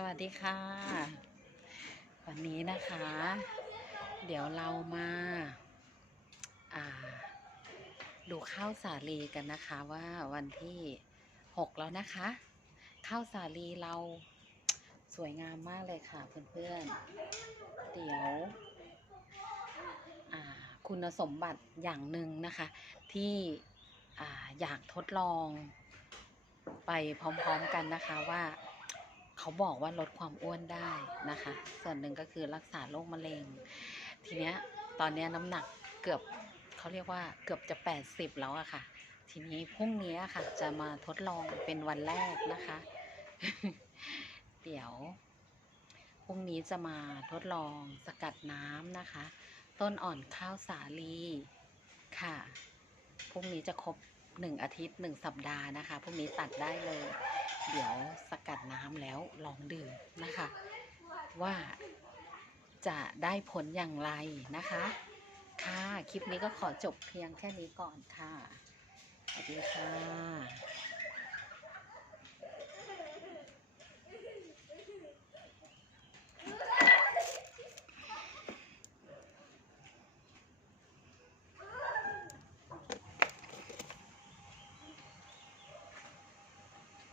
สวัสดีค่ะ วันนี้นะคะ เดี๋ยวเรามาาดูข้าวสาลีกันนะคะว่าวันที่หกแล้วนะคะ ข้าวสาลีเราสวยงามมากเลยค่ะเพื่อนๆ เดี๋ยวคุณสมบัติอย่างหนึ่งนะคะ ที่อ่อยากทดลองไปพร้อมๆกันนะคะว่า เขาบอกว่าลดความอ้วนได้นะคะ ส่วนหนึ่งก็คือรักษาโรคมะเร็ง ทีเนี้ยตอนเนี้ยน้ำหนักเกือบเขาเรียกว่าเกือบจะ 80 แล้วอะค่ะ ทีนี้พรุ่งนี้ค่ะ จะมาทดลองเป็นวันแรกนะคะ เดี๋ยวพรุ่งนี้จะมาทดลองสกัดน้ำนะคะ ต้นอ่อนข้าวสาลีค่ะพรุ่งนี้จะครบหนึ่งอาทิตย์หนึ่งสัปดาห์นะคะพรุ่งนี้ตัดได้เลย เดี๋ยวสกัดน้ำแล้วลองดื่มนะคะ ว่าจะได้ผลอย่างไรนะคะ ค่ะ คลิปนี้ก็ขอจบเพียงแค่นี้ก่อนค่ะ สวัสดีค่ะ